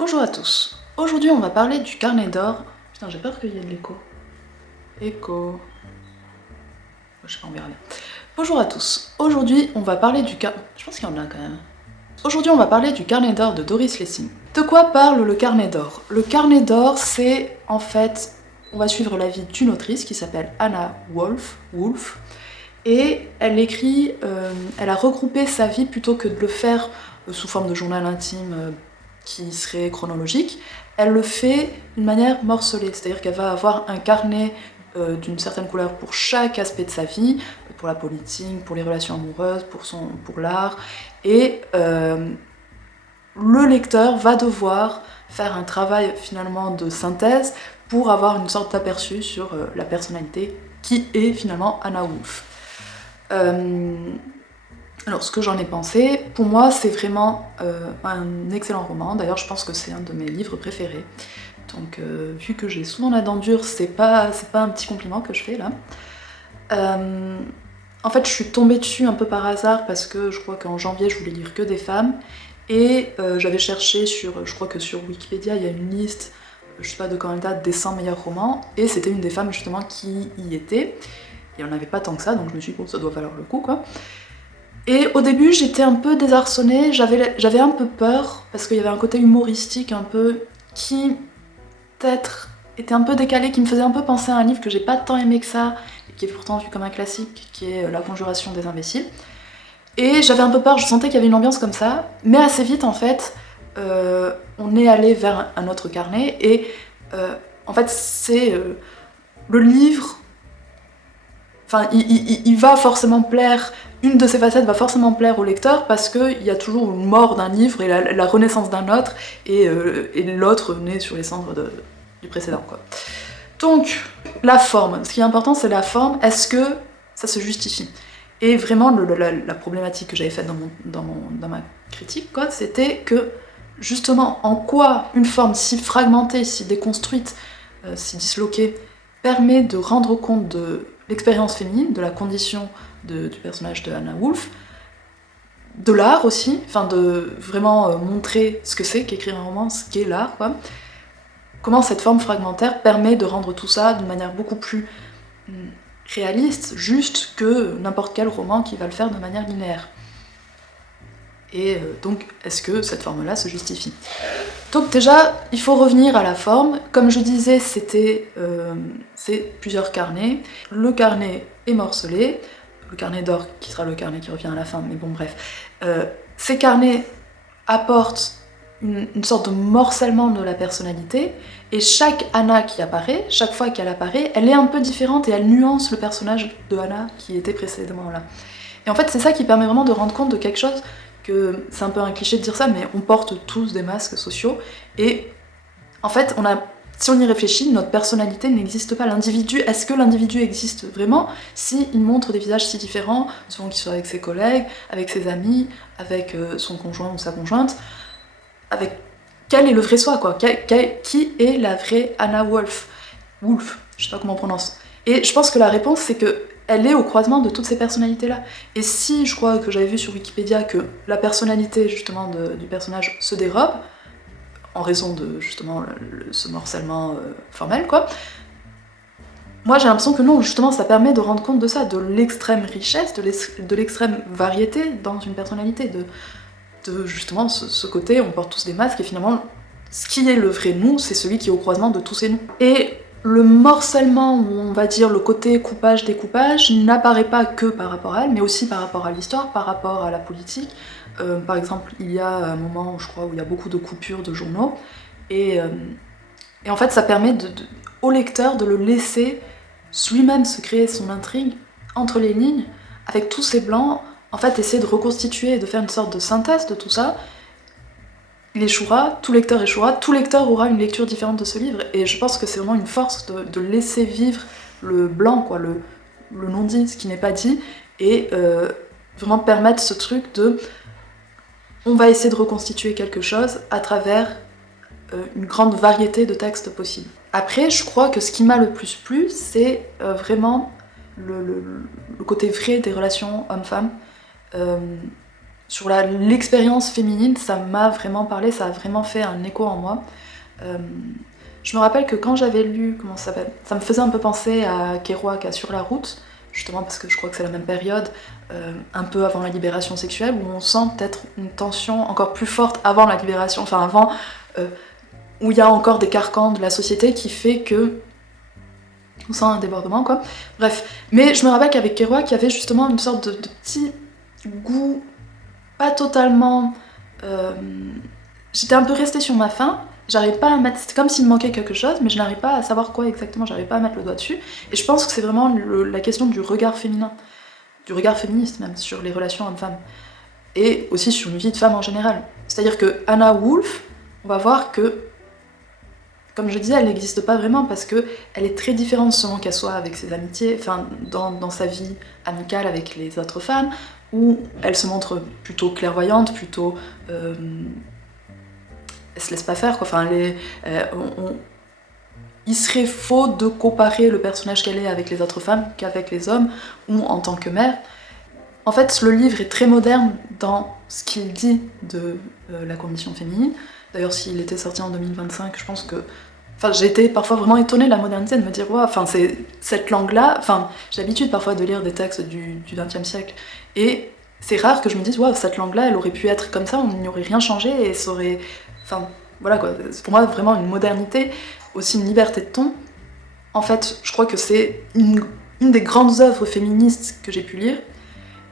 Bonjour à tous. Aujourd'hui, on va parler du carnet d'or. Putain, j'ai peur qu'il y ait de l'écho. Écho. Je sais pas, on verra bien. Bonjour à tous. Aujourd'hui, on va parler du carnet. Je pense qu'il y en a quand même. Aujourd'hui, on va parler du carnet d'or de Doris Lessing. De quoi parle le carnet d'or? Le carnet d'or, c'est en fait, on va suivre la vie d'une autrice qui s'appelle Anna Wolf, et elle écrit, elle a regroupé sa vie plutôt que de le faire sous forme de journal intime qui serait chronologique, elle le fait d'une manière morcelée, c'est-à-dire qu'elle va avoir un carnet d'une certaine couleur pour chaque aspect de sa vie, pour la politique, pour les relations amoureuses, pour l'art, et le lecteur va devoir faire un travail finalement de synthèse pour avoir une sorte d'aperçu sur la personnalité qui est finalement Anna Wolf. Alors ce que j'en ai pensé, pour moi c'est vraiment un excellent roman, d'ailleurs je pense que c'est un de mes livres préférés. Donc vu que j'ai souvent la dent dure, c'est pas un petit compliment que je fais là. En fait je suis tombée dessus un peu par hasard parce que je crois qu'en janvier je voulais lire que des femmes et j'avais cherché je crois que sur Wikipédia il y a une liste, je sais pas de quand elle date, des 100 meilleurs romans et c'était une des femmes justement qui y était. Il n'y en avait pas tant que ça donc je me suis dit bon ça doit valoir le coup quoi. Et au début, j'étais un peu désarçonnée, j'avais un peu peur, parce qu'il y avait un côté humoristique un peu qui, peut-être, était un peu décalé, qui me faisait un peu penser à un livre que j'ai pas tant aimé que ça, et qui est pourtant vu comme un classique, qui est La Conjuration des imbéciles. Et j'avais un peu peur, je sentais qu'il y avait une ambiance comme ça, mais assez vite, en fait, on est allé vers un autre carnet, et en fait, c'est le livre. Enfin, il va forcément plaire, une de ses facettes va forcément plaire au lecteur parce qu'il y a toujours une mort d'un livre et la renaissance d'un autre, et l'autre naît sur les cendres du précédent, quoi. Donc, la forme. Ce qui est important, c'est la forme. Est-ce que ça se justifie? Et vraiment, la problématique que j'avais faite dans ma critique, quoi, c'était que, justement, en quoi une forme si fragmentée, si déconstruite, si disloquée, permet de rendre compte de l'expérience féminine, de la condition du personnage de Anna Wolf, de l'art aussi, enfin de vraiment montrer ce que c'est qu'écrire un roman, ce qu'est l'art, quoi. Comment cette forme fragmentaire permet de rendre tout ça d'une manière beaucoup plus réaliste, juste que n'importe quel roman qui va le faire de manière linéaire. Et donc, est-ce que cette forme-là se justifie? Donc déjà, il faut revenir à la forme. Comme je disais, c'est plusieurs carnets. Le carnet est morcelé, le carnet d'or qui sera le carnet qui revient à la fin, mais bon bref. Ces carnets apportent une sorte de morcellement de la personnalité, et chaque Anna qui apparaît, chaque fois qu'elle apparaît, elle est un peu différente et elle nuance le personnage de Anna qui était précédemment là. Et en fait, c'est ça qui permet vraiment de rendre compte de quelque chose que, c'est un peu un cliché de dire ça, mais on porte tous des masques sociaux, et en fait, si on y réfléchit, notre personnalité n'existe pas. L'individu, est-ce que l'individu existe vraiment s'il montre des visages si différents, selon qu'il soit avec ses collègues, avec ses amis, avec son conjoint ou sa conjointe, avec quel est le vrai soi, quoi, qui est la vraie Anna Wolf, je sais pas comment on prononce. Et je pense que la réponse, c'est que elle est au croisement de toutes ces personnalités-là. Et si, je crois que j'avais vu sur Wikipédia que la personnalité, justement, du personnage se dérobe, en raison de, justement, ce morcellement formel, quoi, moi j'ai l'impression que non, justement, ça permet de rendre compte de ça, de l'extrême richesse, de l'extrême variété dans une personnalité, de justement ce côté, on porte tous des masques, et finalement, ce qui est le vrai nous, c'est celui qui est au croisement de tous ces nous. Et le morcellement, ou on va dire le côté coupage-découpage, n'apparaît pas que par rapport à elle, mais aussi par rapport à l'histoire, par rapport à la politique. Par exemple, il y a un moment, je crois, où il y a beaucoup de coupures de journaux, et en fait ça permet au lecteur de le laisser lui-même se créer son intrigue entre les lignes, avec tous ces blancs, en fait essayer de reconstituer et de faire une sorte de synthèse de tout ça. Il échouera, tout lecteur échouera, tout lecteur aura une lecture différente de ce livre, et je pense que c'est vraiment une force de laisser vivre le blanc, quoi, le non-dit, ce qui n'est pas dit, et vraiment permettre ce truc de... On va essayer de reconstituer quelque chose à travers une grande variété de textes possibles. Après, je crois que ce qui m'a le plus plu, c'est vraiment le côté vrai des relations hommes-femmes. sur l'expérience féminine, ça m'a vraiment parlé, ça a vraiment fait un écho en moi. Je me rappelle que quand j'avais lu, comment ça s'appelle, ça me faisait un peu penser à Kerouac, à Sur la route, justement parce que je crois que c'est la même période, un peu avant la libération sexuelle, où on sent peut-être une tension encore plus forte avant la libération, enfin avant, où il y a encore des carcans de la société qui fait que on sent un débordement, quoi. Bref, mais je me rappelle qu'avec Kerouac, il y avait justement une sorte de petit goût, pas totalement... J'étais un peu restée sur ma faim, j'arrivais pas à mettre... C'était comme s'il me manquait quelque chose, mais je n'arrivais pas à savoir quoi exactement, j'arrivais pas à mettre le doigt dessus. Et je pense que c'est vraiment la question du regard féminin, du regard féministe même, sur les relations hommes-femmes. Et aussi sur une vie de femme en général. C'est-à-dire que Anna Wolf, on va voir que, comme je disais, elle n'existe pas vraiment parce que elle est très différente selon qu'elle soit avec ses amitiés, enfin dans sa vie amicale avec les autres femmes, où elle se montre plutôt clairvoyante, plutôt... elle se laisse pas faire, quoi. Enfin, il serait faux de comparer le personnage qu'elle est avec les autres femmes qu'avec les hommes, ou en tant que mère. En fait, le livre est très moderne dans ce qu'il dit de la condition féminine. D'ailleurs, s'il était sorti en 2025, je pense que... Enfin, j'ai été parfois vraiment étonnée de la modernité, de me dire, ouais, enfin, c'est cette langue-là... Enfin, j'ai l'habitude parfois de lire des textes du XXe siècle, et c'est rare que je me dise, ouais, cette langue-là, elle aurait pu être comme ça, on n'y aurait rien changé, et ça aurait... Enfin, voilà quoi, c'est pour moi vraiment une modernité, aussi une liberté de ton. En fait, je crois que c'est une des grandes œuvres féministes que j'ai pu lire,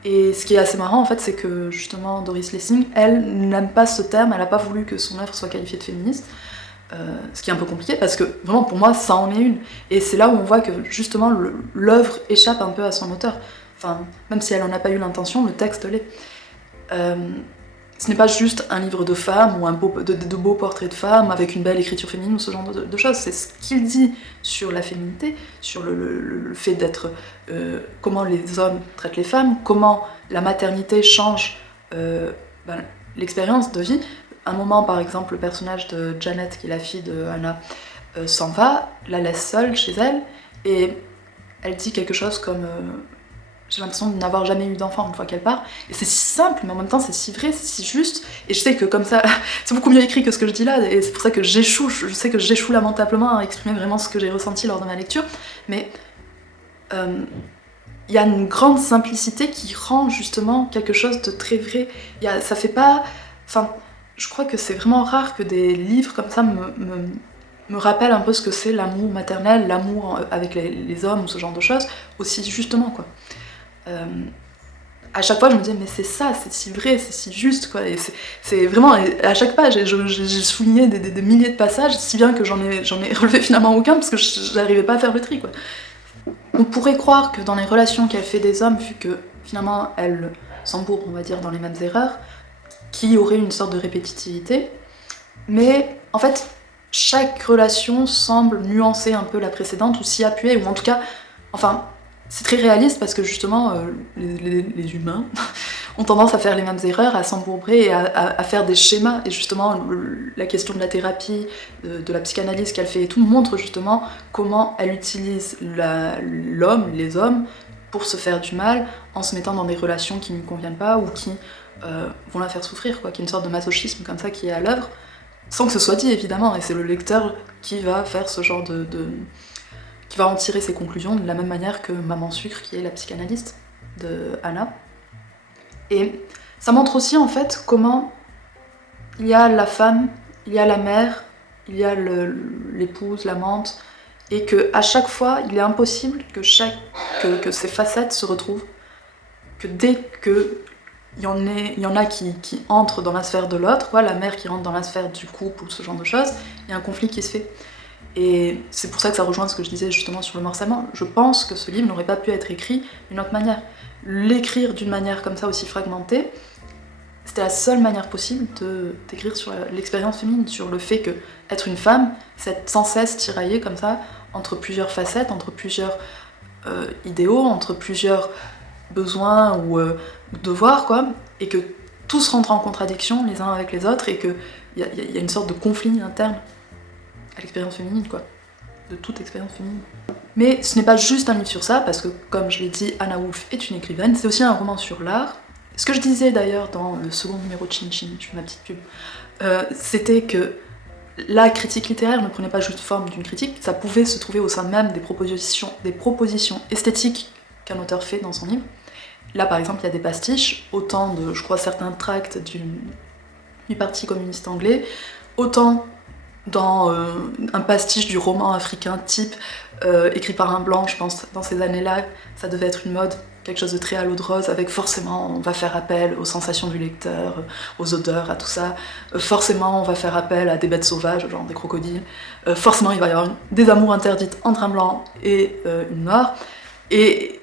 et ce qui est assez marrant en fait, c'est que justement Doris Lessing, elle n'aime pas ce terme, elle n'a pas voulu que son œuvre soit qualifiée de féministe, ce qui est un peu compliqué parce que vraiment pour moi ça en est une. Et c'est là où on voit que justement l'œuvre échappe un peu à son auteur. Enfin, même si elle en a pas eu l'intention, le texte l'est. Ce n'est pas juste un livre de femmes ou de beaux portraits de femmes avec une belle écriture féminine ou ce genre de choses, c'est ce qu'il dit sur la féminité, sur le fait d'être... comment les hommes traitent les femmes, comment la maternité change l'expérience de vie. À un moment, par exemple, le personnage de Janet, qui est la fille de Anna, s'en va, la laisse seule chez elle, et elle dit quelque chose comme... j'ai l'impression de n'avoir jamais eu d'enfant une fois qu'elle part, et c'est si simple, mais en même temps c'est si vrai, c'est si juste, et je sais que comme ça, c'est beaucoup mieux écrit que ce que je dis là, et c'est pour ça que j'échoue, je sais que j'échoue lamentablement à exprimer vraiment ce que j'ai ressenti lors de ma lecture, mais il y a une grande simplicité qui rend justement quelque chose de très vrai. Ça fait pas... Enfin, je crois que c'est vraiment rare que des livres comme ça me rappellent un peu ce que c'est l'amour maternel, l'amour avec les hommes ou ce genre de choses, aussi justement, quoi. À chaque fois je me disais mais c'est ça, c'est si vrai, c'est si juste, quoi, et c'est vraiment, à chaque page j'ai souligné des milliers de passages, si bien que j'en ai relevé finalement aucun parce que j'arrivais pas à faire le tri, quoi. On pourrait croire que dans les relations qu'elle fait des hommes, vu que finalement elle s'embourbe, on va dire, dans les mêmes erreurs, qu'il y aurait une sorte de répétitivité, mais en fait chaque relation semble nuancer un peu la précédente ou s'y appuyer, ou en tout cas, enfin, c'est très réaliste parce que justement les humains ont tendance à faire les mêmes erreurs, à s'embourber et à faire des schémas, et justement la question de la thérapie, de la psychanalyse qu'elle fait et tout montre justement comment elle utilise l'homme, les hommes, pour se faire du mal en se mettant dans des relations qui ne lui conviennent pas ou qui vont la faire souffrir, quoi, qu'il y a une sorte de masochisme comme ça qui est à l'œuvre, sans que ce soit dit évidemment, et c'est le lecteur qui va faire ce genre qui va en tirer ses conclusions de la même manière que Maman Sucre, qui est la psychanalyste de Anna. Et ça montre aussi en fait comment il y a la femme, il y a la mère, il y a l'épouse, l'amante, et que à chaque fois il est impossible que ces facettes se retrouvent, que dès que il y en a qui entrent dans la sphère de l'autre, la mère qui rentre dans la sphère du couple ou ce genre de choses, il y a un conflit qui se fait. Et c'est pour ça que ça rejoint ce que je disais justement sur le morcellement. Je pense que ce livre n'aurait pas pu être écrit d'une autre manière. L'écrire d'une manière comme ça aussi fragmentée, c'était la seule manière possible d'écrire sur l'expérience féminine, sur le fait que être une femme, c'est être sans cesse tiraillée comme ça entre plusieurs facettes, entre plusieurs idéaux, entre plusieurs besoins ou devoirs, quoi, et que tous rentrent en contradiction les uns avec les autres, et qu'il y a une sorte de conflit interne à l'expérience féminine, quoi, de toute expérience féminine. Mais ce n'est pas juste un livre sur ça, parce que comme je l'ai dit, Anna Wolf est une écrivaine, c'est aussi un roman sur l'art, Ce que je disais d'ailleurs dans le second numéro de Chin Chin, je fais ma petite pub, c'était que la critique littéraire ne prenait pas juste forme d'une critique, ça pouvait se trouver au sein même des propositions esthétiques qu'un auteur fait dans son livre. Là par exemple il y a des pastiches, autant de, je crois, certains tracts du parti communiste anglais, autant dans un pastiche du roman africain type écrit par un blanc, je pense, dans ces années-là, ça devait être une mode, quelque chose de très à l'eau de rose, avec forcément on va faire appel aux sensations du lecteur, aux odeurs, à tout ça, forcément on va faire appel à des bêtes sauvages, genre des crocodiles, forcément il va y avoir des amours interdites entre un blanc et une noire, et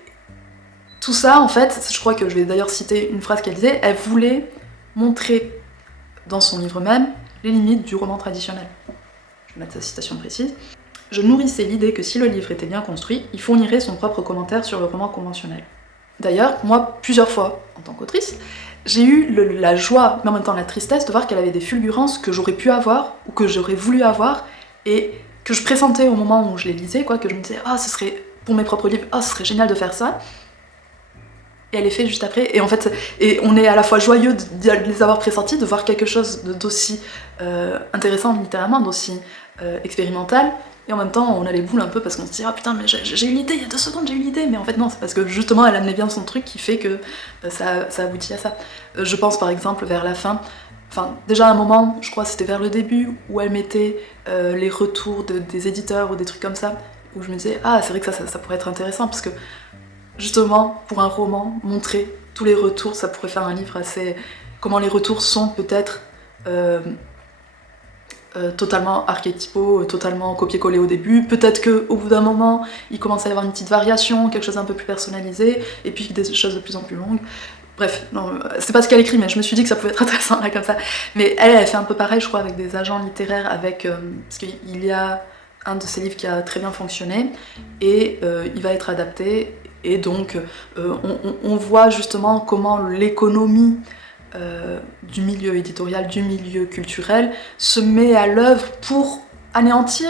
tout ça en fait, je crois que je vais d'ailleurs citer une phrase qu'elle disait, elle voulait montrer dans son livre même les limites du roman traditionnel. Je vais mettre sa citation précise. Je nourrissais l'idée que si le livre était bien construit, il fournirait son propre commentaire sur le roman conventionnel. D'ailleurs, moi, plusieurs fois, en tant qu'autrice, j'ai eu la joie, mais en même temps la tristesse, de voir qu'elle avait des fulgurances que j'aurais pu avoir, ou que j'aurais voulu avoir, et que je pressentais au moment où je les lisais, quoi, que je me disais « Ah, ce serait, pour mes propres livres, ce serait génial de faire ça », et elle est faite juste après, et en fait, on est à la fois joyeux de les avoir pressentis, de voir quelque chose d'aussi intéressant littérairement, d'aussi expérimental, et en même temps on a les boules un peu parce qu'on se dit « Ah putain, mais j'ai eu l'idée, il y a 2 secondes j'ai eu l'idée », mais en fait non, c'est parce que justement elle amenait bien son truc qui fait que ça aboutit à ça. Je pense par exemple vers la fin, enfin déjà à un moment, je crois que c'était vers le début, où elle mettait les retours des éditeurs ou des trucs comme ça, où je me disais « Ah, c'est vrai que ça pourrait être intéressant », parce que justement, pour un roman, montrer tous les retours, ça pourrait faire un livre assez... Comment les retours sont peut-être totalement archétypaux, totalement copier-coller au début, peut-être qu'au bout d'un moment, il commence à y avoir une petite variation, quelque chose un peu plus personnalisé, et puis des choses de plus en plus longues. Bref, non, c'est pas ce qu'elle écrit, mais je me suis dit que ça pouvait être intéressant là comme ça. Mais elle fait un peu pareil, je crois, avec des agents littéraires, parce qu'il y a un de ses livres qui a très bien fonctionné, et il va être adapté, et donc on voit justement comment l'économie du milieu éditorial, du milieu culturel, se met à l'œuvre pour anéantir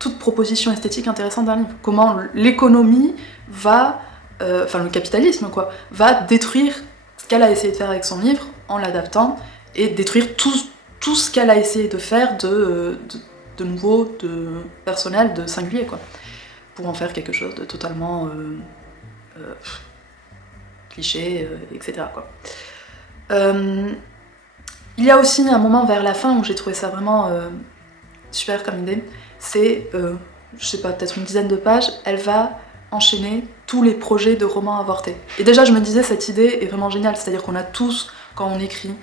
toute proposition esthétique intéressante d'un livre. Comment l'économie va, enfin le capitalisme quoi, va détruire ce qu'elle a essayé de faire avec son livre en l'adaptant, et détruire tout ce qu'elle a essayé de faire de nouveau, de personnel, de singulier quoi, pour en faire quelque chose de totalement cliché, etc. quoi. Il y a aussi un moment vers la fin où j'ai trouvé ça vraiment super comme idée, c'est, je sais pas, peut-être une dizaine de pages, elle va enchaîner tous les projets de romans avortés. Et déjà je me disais, cette idée est vraiment géniale, c'est-à-dire qu'on a tous, quand on écrit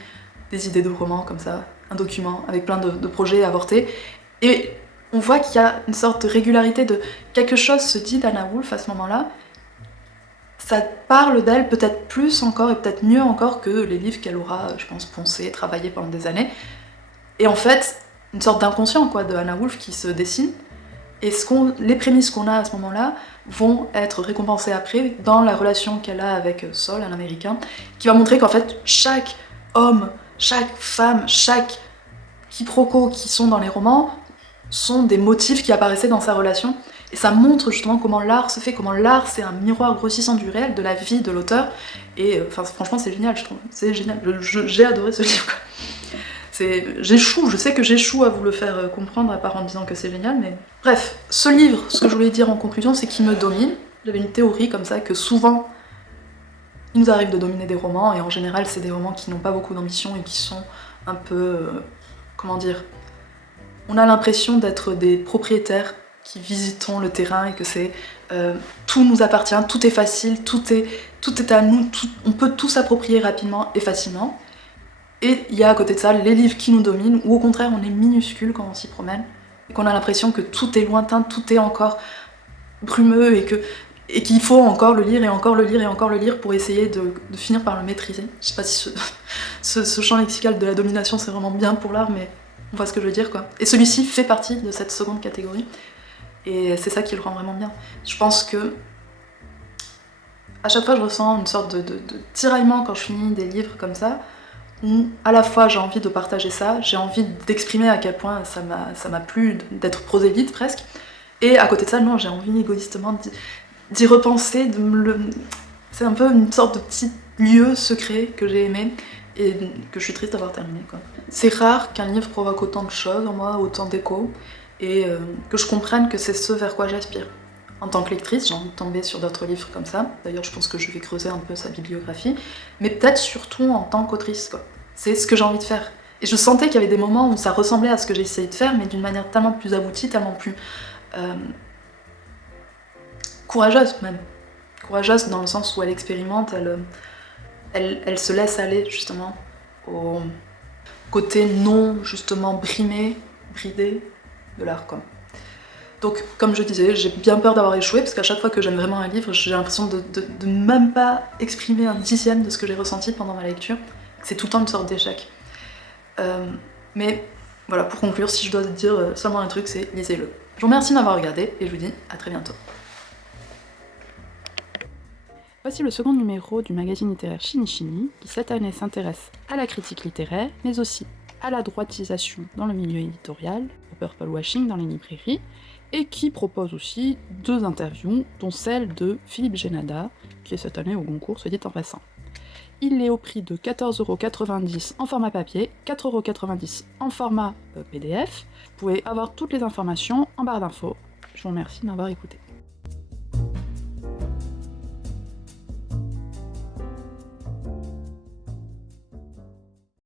des idées de romans comme ça, un document avec plein de projets avortés, et on voit qu'il y a une sorte de régularité, de quelque chose se dit d'Anna Wulf à ce moment-là, ça parle d'elle peut-être plus encore et peut-être mieux encore que les livres qu'elle aura, je pense, poncé, travaillé pendant des années. Et en fait, une sorte d'inconscient quoi, de Anna Wulf qui se dessine, et les prémices qu'on a à ce moment-là vont être récompensées après dans la relation qu'elle a avec Saul, un américain, qui va montrer qu'en fait, chaque homme, chaque femme, chaque quiproquo qui sont dans les romans sont des motifs qui apparaissaient dans sa relation. Et ça montre justement comment l'art se fait, comment l'art c'est un miroir grossissant du réel, de la vie de l'auteur, et franchement c'est génial, je trouve, c'est génial, j'ai adoré ce livre quoi. J'échoue, je sais que j'échoue à vous le faire comprendre, à part en disant que c'est génial, mais... Bref, ce livre, ce que je voulais dire en conclusion, c'est qu'il me domine. J'avais une théorie comme ça, que souvent, il nous arrive de dominer des romans, et en général c'est des romans qui n'ont pas beaucoup d'ambition et qui sont un peu... comment dire... On a l'impression d'être des propriétaires qui visitons le terrain et que c'est tout nous appartient, tout est facile, tout est à nous, on peut tout s'approprier rapidement et facilement. Et il y a à côté de ça les livres qui nous dominent, ou au contraire on est minuscule quand on s'y promène, et qu'on a l'impression que tout est lointain, tout est encore brumeux, et qu'il faut encore le lire et encore le lire et encore le lire pour essayer de finir par le maîtriser. Je sais pas si ce champ lexical de la domination c'est vraiment bien pour l'art, mais on voit ce que je veux dire quoi. Et celui-ci fait partie de cette seconde catégorie. Et c'est ça qui le rend vraiment bien. Je pense que à chaque fois je ressens une sorte de tiraillement quand je finis des livres comme ça, où à la fois j'ai envie de partager ça, j'ai envie d'exprimer à quel point ça m'a plu d'être prosélyte presque, et à côté de ça, non, j'ai envie égoïstement d'y repenser, C'est un peu une sorte de petit lieu secret que j'ai aimé et que je suis triste d'avoir terminé, quoi. C'est rare qu'un livre provoque autant de choses en moi, autant d'écho, et que je comprenne que c'est ce vers quoi j'aspire. En tant que lectrice, j'ai envie de tomber sur d'autres livres comme ça. D'ailleurs, je pense que je vais creuser un peu sa bibliographie, mais peut-être surtout en tant qu'autrice, quoi. C'est ce que j'ai envie de faire. Et je sentais qu'il y avait des moments où ça ressemblait à ce que j'essayais de faire, mais d'une manière tellement plus aboutie, tellement plus courageuse même. Courageuse dans le sens où elle expérimente, elle se laisse aller justement au côté non justement bridé de l'art, quoi. Donc comme je disais, j'ai bien peur d'avoir échoué parce qu'à chaque fois que j'aime vraiment un livre, j'ai l'impression de même pas exprimer un dixième de ce que j'ai ressenti pendant ma lecture. C'est tout le temps une sorte d'échec. Mais voilà, pour conclure, si je dois dire seulement un truc, c'est lisez-le. Je vous remercie de m'avoir regardé et je vous dis à très bientôt. Voici le second numéro du magazine littéraire Chini Chini, qui cette année s'intéresse à la critique littéraire, mais aussi à la droitisation dans le milieu éditorial, au purple washing dans les librairies, et qui propose aussi 2 interviews, dont celle de Philippe Génada, qui est cette année au Goncourt, soit dit en passant. Il est au prix de 14,90€ en format papier, 4,90€ en format PDF. Vous pouvez avoir toutes les informations en barre d'infos. Je vous remercie de m'avoir écouté.